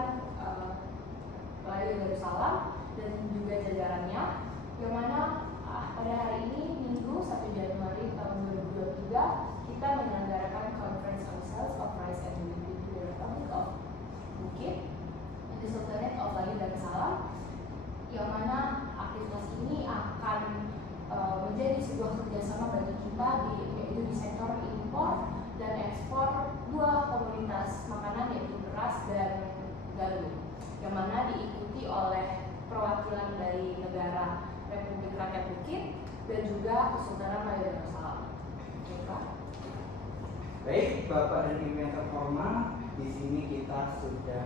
Sultan Melayu Darussalam dan juga jajarannya, yang mana pada hari ini Minggu 1 Januari tahun 2023 kita menyelenggarakan Conference on Sales of Rice and Wheat to the Republic of Bukit and the Sultanate of Melayu Darussalam, yang mana aktivitas ini akan menjadi sebuah kerjasama bagi kita yaitu di sektor impor dan ekspor dua komoditas makanan yaitu beras dan gandum, yang mana diikuti oleh perwakilan dari negara Republik Rakyat Bukit dan juga Kesultanan Melayu Darussalam. Baik, Bapak dan Ibu yang terhormat, di sini kita sudah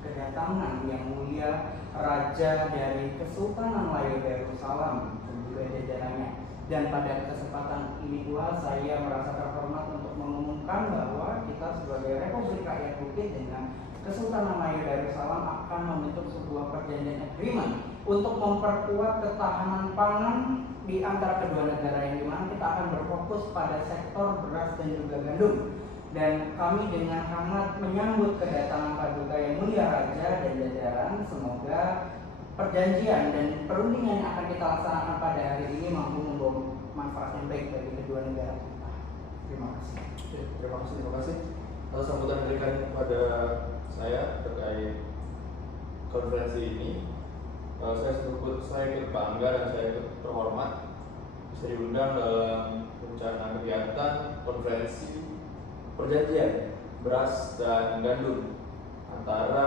kedatangan yang mulia Raja dari Kesultanan Melayu Darussalam dan juga jajarannya. Dan pada kesempatan ini pula saya merasa terhormat untuk mengumumkan bahwa kita sebagai Republik Rakyat Bukit dengan Kesultanan Melayu Darussalam akan membentuk sebuah perjanjian agreement untuk memperkuat ketahanan pangan di antara kedua negara, yang dimana kita akan berfokus pada sektor beras dan juga gandum. Dan kami dengan hangat menyambut kedatangan Paduka Yang Mulia Raja dan jajaran. Semoga perjanjian dan perundingan yang akan kita laksanakan pada hari ini mampu membawa manfaat yang baik bagi kedua negara kita. Terima kasih. Terima kasih atas sambutan diberikan kepada saya terkait konferensi ini. Saya ikut bangga dan saya ikut terhormat bisa diundang dalam rencana kegiatan konferensi perjanjian beras dan gandum antara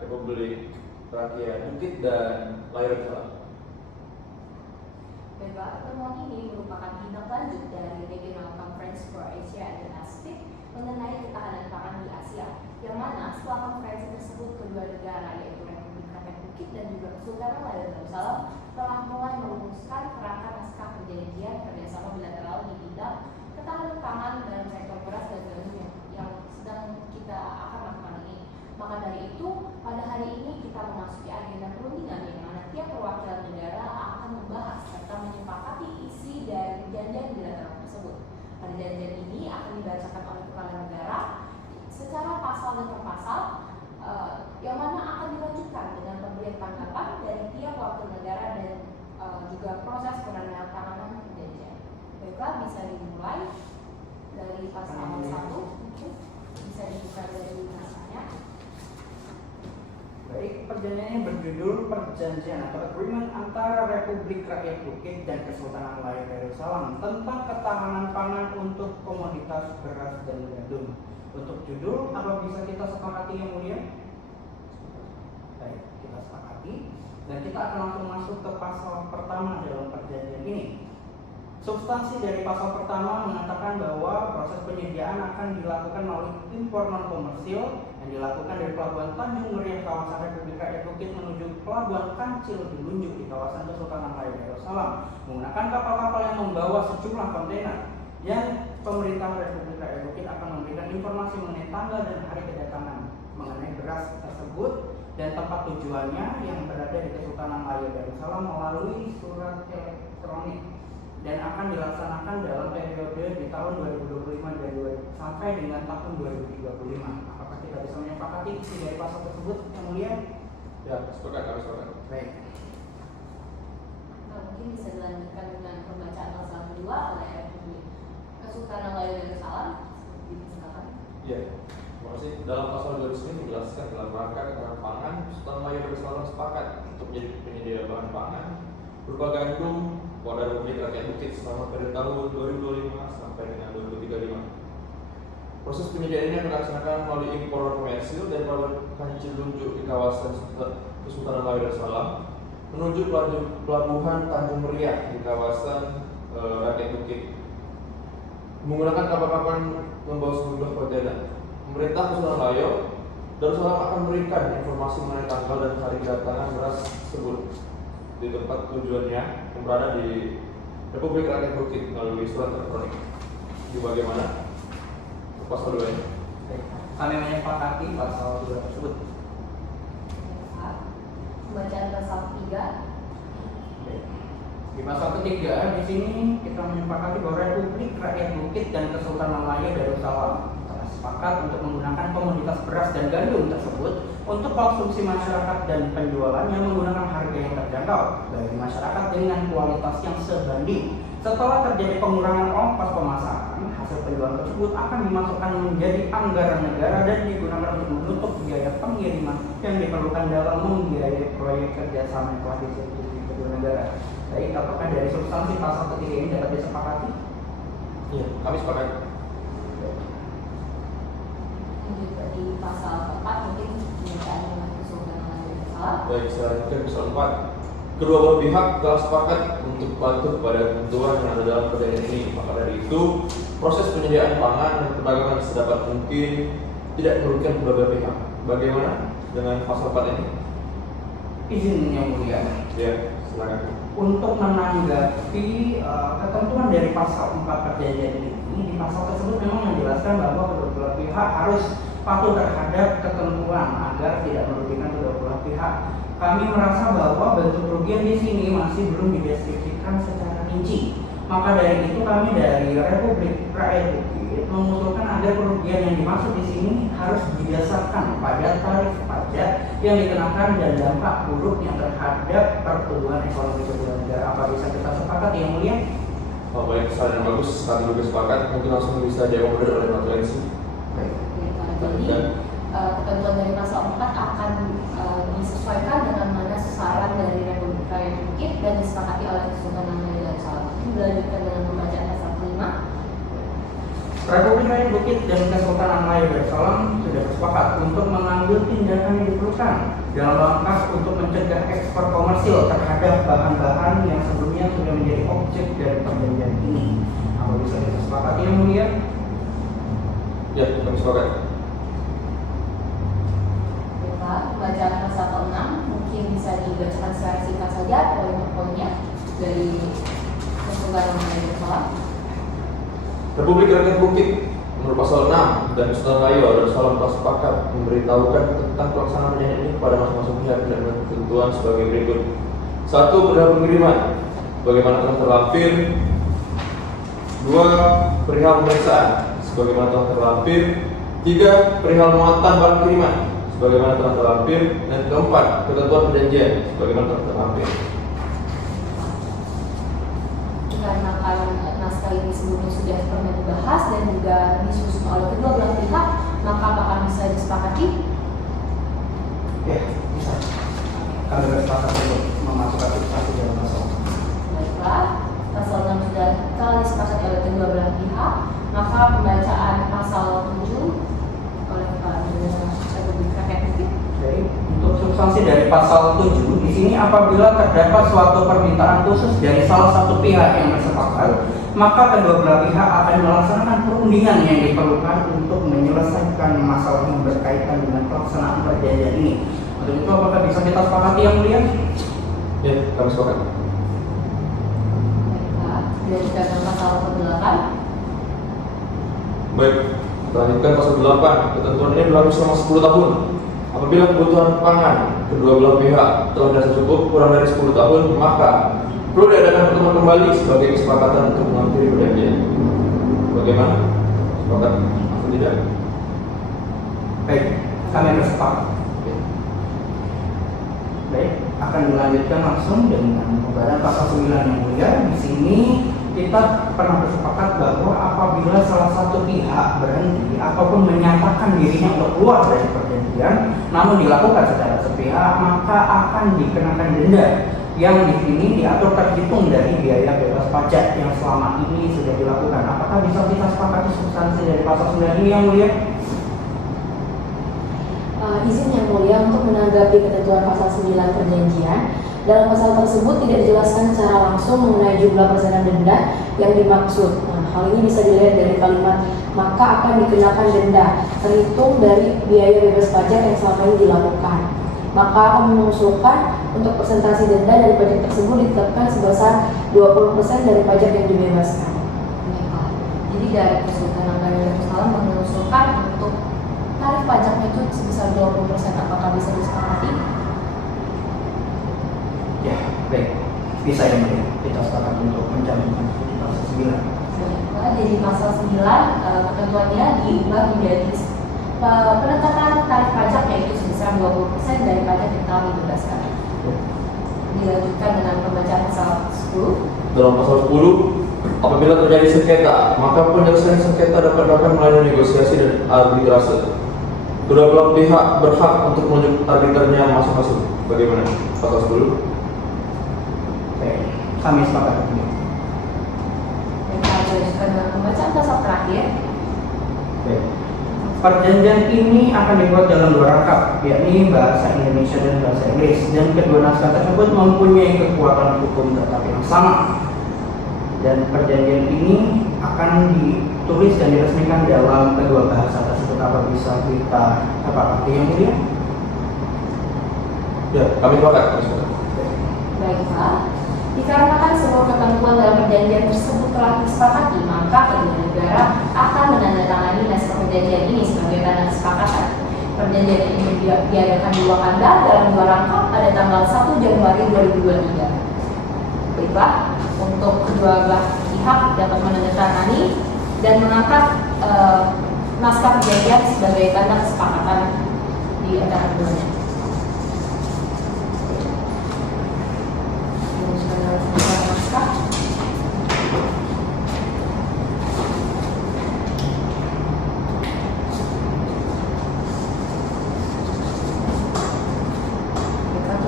Republik Rakyat Bukit dan Melayu Darussalam. Baiklah, pertemuan ini merupakan tindak lanjut dari Regional Conference for Asia and the Pacific mengenai ketahanan pangan di Asia, yang mana setelah konferensi tersebut kedua negara yaitu Republik Rakyat Bukit dan juga Kesultanan Melayu Darussalam telah mulai merumuskan kerangka naskah perjanjian kerjasama bilateral di bidang ketahanan pangan dalam sektor beras dan gandum yang sedang kita akan lakukan ini. Maka dari itu, pada hari ini kita memasuki agenda perundingan yang mana tiap perwakilan negara akan membahas serta menyepakati isi dari perjanjian bilateral tersebut. Perjanjian ini akan dibacakan oleh kepala negara secara pasal dan per pasal, yang mana akan dilanjutkan dengan pemberian tanggapan dari tiap wakil negara dan juga proses penandatanganan perjanjian. Baiklah, bisa dimulai dari pasal 1, mungkin bisa dibuka dari naskahnya. Baik, perjanjiannya berjudul Perjanjian atau Agreement antara Republik Rakyat Bukit dan Kesultanan Melayu Darussalam tentang ketahanan pangan untuk komoditas beras dan gandum. Untuk judul, apa bisa kita sepakati yang mulia? Baik, kita sepakati dan kita akan langsung masuk ke pasal pertama dalam perjanjian ini. Substansi dari pasal pertama mengatakan bahwa proses penyediaan akan dilakukan melalui impor non-komersil yang dilakukan dari Pelabuhan Tanjung Meriah kawasan Republik Rakyat Bukit menuju Pelabuhan Kancil di Lunjuk di kawasan Kesultanan Melayu Darussalam menggunakan kapal-kapal yang membawa sejumlah kontainer, yang pemerintah Republik Rakyat Bukit akan memberikan informasi mengenai tanggal dan hari kedatangan mengenai beras tersebut dan tempat tujuannya yang berada di Kesultanan Melayu Darussalam melalui surat elektronik, dan akan dilaksanakan dalam periode di tahun 2025 dan sampai dengan tahun 2035. Apakah kita bisa menyepakati isi dari pasal tersebut yang mulia? Ya, sepakat. Baik. Nah, mungkin bisa dilanjutkan dengan pembacaan pasal kedua oleh Republik Kesultanan Melayu Darussalam. Silakan. Iya, terima kasih. Dalam pasal 29 dijelaskan dalam rangka ketahanan pangan, Kesultanan Melayu Darussalam sepakat untuk menjadi penyedia bahan pangan berupa gandum pada Republik Rakyat Bukit selama periode tahun 2025 sampai dengan 2035. Proses penyediaan ini akan dilaksanakan melalui impor komersil dari Pelabuhan Kancil Lunjuk di kawasan Kesultanan Melayu Darussalam menuju Pelabuhan Tanjung Meriah di kawasan Rakyat Bukit menggunakan kapal-kapal membawa sejumlah kontainer. Pemerintah Kesultanan Melayu Darussalam akan memberikan informasi mengenai tanggal dan hari kedatangan beras tersebut di tempat tujuannya yang berada di Republik Rakyat Bukit melalui surat elektronik. Ini bagaimana? Pasal 2 ini. Kami menyepakati pasal 2 tersebut. Pembacaan pasal 3. Di pasal ketiga, di sini kita menyepakati bahwa Republik Rakyat Bukit dan Kesultanan Melayu Darussalam atas bersepakat untuk menggunakan komoditas beras dan gandum tersebut untuk konsumsi masyarakat dan penjualannya menggunakan harga yang terjangkau bagi masyarakat dengan kualitas yang sebanding. Setelah terjadi pengurangan ongkos pemasaran, hasil penjualan tersebut akan dimasukkan menjadi anggaran negara dan digunakan untuk menutup biaya pengiriman yang diperlukan dalam membiayai proyek kerjasama yang telah disetujui kedua negara. Baik, apakah dari substansi pasal ketiga ini dapat disepakati? Iya, kami sepakat. Juga di pasal 4 mungkin pernyataan dengan kesultanan dari masalah. Baik, selanjutnya pasal 4. Kedua belah pihak telah sepakat untuk patuh pada ketentuan yang ada dalam perjanjian ini. Maka dari itu, proses penyediaan pangan dan perdagangan sedapat mungkin tidak merugikan kedua belah pihak. Bagaimana dengan pasal 4 ini? Izin yang mulia. Ya, silakan. Untuk menanggapi ketentuan dari pasal 4 perjanjian ini, di pasal tersebut memang menjelaskan bahwa kedua belah pihak harus patuh terhadap ketentuan agar tidak merugikan kedua belah pihak. Kami merasa bahwa bentuk kerugian di sini masih belum dideskripsikan secara rinci. Maka dari itu kami dari Republik Rakyat Bukit mengusulkan agar kerugian yang dimaksud di sini harus didasarkan pada tarif pajak yang dikenakan dan dampak buruknya terhadap pertumbuhan ekonomi kedua negara. Apa bisa kita sepakat yang mulia? Oh, baik, saran yang bagus. Kami juga sepakat. Mungkin langsung bisa diakomodir oleh Notulensi. Baik. Jadi ketentuan dari pasal 4 akan disesuaikan dengan mana saran dari Republik Rakyat Bukit dan disepakati oleh Kesultanan Malaya Darussalam. Dilanjutkan dengan pembacaan pasal 5. Republik Rakyat Bukit dan Kesultanan Malaya Darussalam sudah bersepakat untuk mengambil tindakan yang diperlukan dalam langkah untuk mencegah ekspor komersil terhadap bahan-bahan yang sebelumnya sudah menjadi objek dari perjanjian ini. Apa bisa kita sepakati yang mulia? Ya, kami sepakat. Pembacaan pasal 6 mungkin bisa dibacakan secara singkat saja poin-poinnya dari Kesultanan Malaya Darussalam. Republik Rakyat Bukit menurut pasal 6 dan Kesultanan Malaya Darussalam telah sepakat memberitahukan tentang pelaksanaan perjanjian ini kepada masing-masing pihak dan ketentuan sebagai berikut. 1. Perihal pengiriman, bagaimana telah terlampir. 2. Perihal pemeriksaan, sebagaimana telah terlampir. 3. Perihal muatan barang kiriman, sebagaimana telah terlampir. Dan keempat, ketentuan perjanjian, sebagaimana telah terlampir. Karena naskah ini sebelumnya sudah pernah dibahas dan juga disusun oleh kedua belah pihak, maka apakah bisa disepakati? Ya, bisa. Kami bersepakat untuk memasukkan substansi dalam pasal. Baiklah, pasal 6 sudah telah disepakati oleh kedua belah pihak, maka pembacaan pasal 7 oleh Kepala Republik Rakyat Bukit. Jadi untuk substansi dari pasal 7 di sini apabila terdapat suatu permintaan khusus dari salah satu pihak yang bersepakat, maka kedua belah pihak akan melaksanakan perundingan yang diperlukan untuk menyelesaikan masalah yang berkaitan dengan pelaksanaan perjanjian ini. Untuk itu apakah bisa kita sepakati yang mulia? Ya, kami sepakat. Baiklah, dilanjutkan pasal 8. Baik, lanjutkan pasal 8. Ketentuan ini berlaku selama 10 tahun. Apabila kebutuhan pangan kedua belah pihak telah dirasa cukup kurang dari 10 tahun, maka perlu diadakan pertemuan kembali sebagai kesepakatan untuk mengakhiri perjanjian. Bagaimana? Sepakat atau tidak? Baik, kami bersepakat. Baik, akan dilanjutkan langsung dengan pembahasan pasal 9 yang mulia. Di sini kita pernah bersepakat bahwa apabila salah satu pihak berhenti ataupun menyatakan dirinya untuk keluar dari perjanjian, namun dilakukan secara sepihak, maka akan dikenakan denda yang di sini diatur terhitung dari biaya bebas pajak yang selama ini sudah dilakukan. Apakah bisa kita sepakati substansi dari pasal 9 ini yang mulia? Izin yang mulia untuk menanggapi ketentuan pasal 9 perjanjian. Dalam pasal tersebut tidak dijelaskan secara langsung mengenai jumlah persenan denda yang dimaksud. Nah, hal ini bisa dilihat dari kalimat maka akan dikenakan denda terhitung dari biaya bebas pajak yang selama ini dilakukan. Maka akan mengusulkan untuk persentase denda dari pajak tersebut ditetapkan sebesar 20% dari pajak yang dibebaskan. Jadi dari Kesultanan Malaya Darussalam mengusulkan untuk tarif pajaknya itu sebesar 20%. Apakah bisa disepakati? Ya, baik. Bisa yang mulia. Kita sepakat untuk menjalankan di pasal 9. Jadi pasal pasal 9 ketentuannya diubah menjadi penetapan tarif pajak yaitu sebesar 20% dari pajak yang telah dibebaskan. Dilanjutkan dengan pembacaan pasal 10. Dalam pasal 10, apabila terjadi sengketa, maka penyelesaian sengketa dapat dilakukan melalui negosiasi dan arbitrase. Kedua belah pihak berhak untuk menunjuk arbiternya masing-masing. Bagaimana? Pasal 10. Oke, kami sepakat. Dan kita lanjutkan dengan pembacaan pasal terakhir. Oke. Perjanjian ini akan dibuat dalam 2 rangkap, yakni bahasa Indonesia dan bahasa Inggris, dan kedua naskah tersebut mempunyai kekuatan hukum tetap yang sama. Dan perjanjian ini akan ditulis dan diresmikan dalam kedua bahasa tersebut. Apa bisa kita sepakati yang mulia? Ya, kami sepakat. Baiklah, dikarenakan semua ketentuan dalam perjanjian tersebut telah disepakati, maka kedua negara akan menandatangani naskah perjanjian ini sebagai tanda kesepakatan. Perjanjian ini diadakan di Wakanda dalam 2 rangkap pada tanggal 1 Januari 2023. Baiklah, untuk kedua belah pihak dapat menandatangani dan mengangkat naskah perjanjian sebagai tanda kesepakatan di antara keduanya.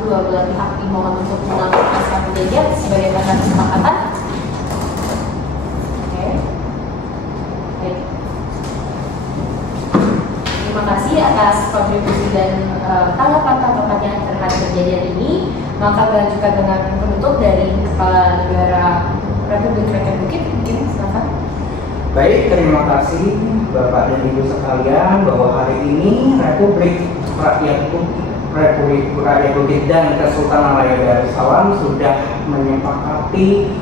Kedua belah pihak dimohon untuk mengangkat naskah perjanjian sebagai tanda kesepakatan. Oke. Baik. Terima kasih atas kontribusi dan tanggapan-tanggapannya terhadap perjanjian ini. Maka dilanjutkan dengan penutup dari Kepala Negara Republik Rakyat Bukit. Mungkin silakan. Baik, terima kasih Bapak dan Ibu sekalian bahwa hari ini Republik Rakyat Bukit dan Kesultanan Malaya Darussalam sudah menyepakati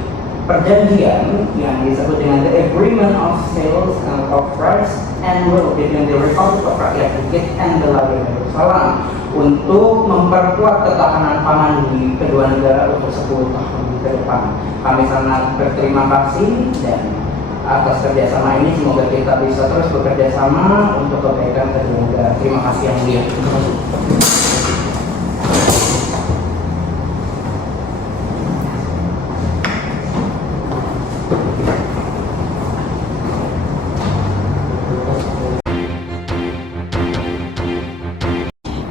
perjanjian yang disebut dengan The Agreement of Sales of Rights and Will between the Republic of Rakyat Bukit and the Malaya Darussalam untuk memperkuat ketahanan pangan di kedua negara untuk 10 tahun ke depan. Kami sangat berterima kasih dan atas kerjasama ini semoga kita bisa terus bekerja sama untuk kebaikan kedua negara. Terima kasih yang mulia. Terima kasih.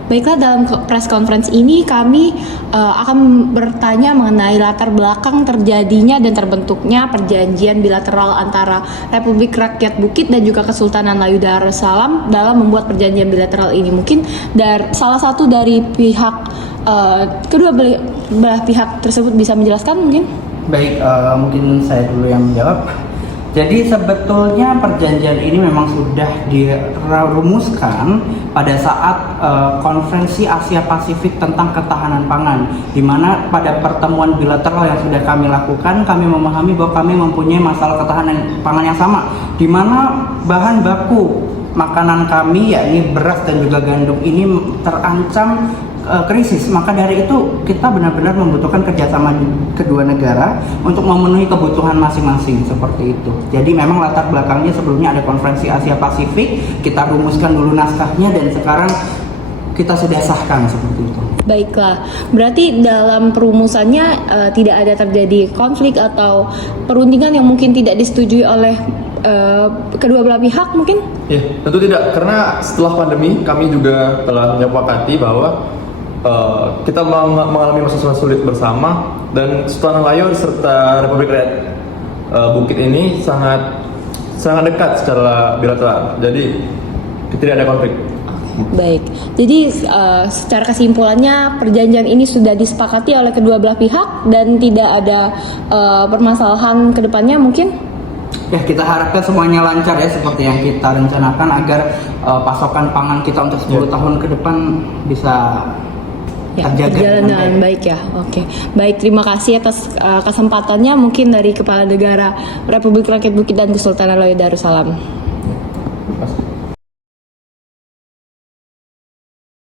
Baiklah, dalam press conference ini kami akan bertanya mengenai latar belakang terjadinya dan terbentuknya perjanjian bilateral antara Republik Rakyat Bukit dan juga Kesultanan Melayu Darussalam dalam membuat perjanjian bilateral ini. Mungkin salah satu dari pihak kedua belah pihak tersebut bisa menjelaskan mungkin? Baik, mungkin saya dulu yang menjawab. Jadi sebetulnya perjanjian ini memang sudah dirumuskan pada saat konferensi Asia Pasifik tentang ketahanan pangan, di mana pada pertemuan bilateral yang sudah kami lakukan, kami memahami bahwa kami mempunyai masalah ketahanan pangan yang sama, di mana bahan baku makanan kami yakni beras dan juga gandum ini terancam krisis. Maka dari itu kita benar-benar membutuhkan kerjasama kedua negara untuk memenuhi kebutuhan masing-masing seperti itu. Jadi memang latar belakangnya sebelumnya ada konferensi Asia Pasifik, kita rumuskan dulu naskahnya dan sekarang kita sudah sahkan seperti itu. Baiklah, berarti dalam perumusannya tidak ada terjadi konflik atau perundingan yang mungkin tidak disetujui oleh kedua belah pihak mungkin? Ya, tentu tidak, karena setelah pandemi kami juga telah menyepakati bahwa kita mengalami masa sulit bersama dan Kesultanan Melayu serta Republik Rakyat Bukit ini sangat dekat secara bilateral. Jadi tidak ada konflik. Baik, jadi secara kesimpulannya perjanjian ini sudah disepakati oleh kedua belah pihak dan tidak ada permasalahan ke depannya mungkin? Ya, kita harapkan semuanya lancar ya seperti yang kita rencanakan agar pasokan pangan kita untuk 10 tahun ke depan bisa berjalan dengan baik ya. Oke. Baik, terima kasih atas kesempatannya mungkin dari Kepala Negara Republik Rakyat Bukit dan Kesultanan Melayu Darussalam.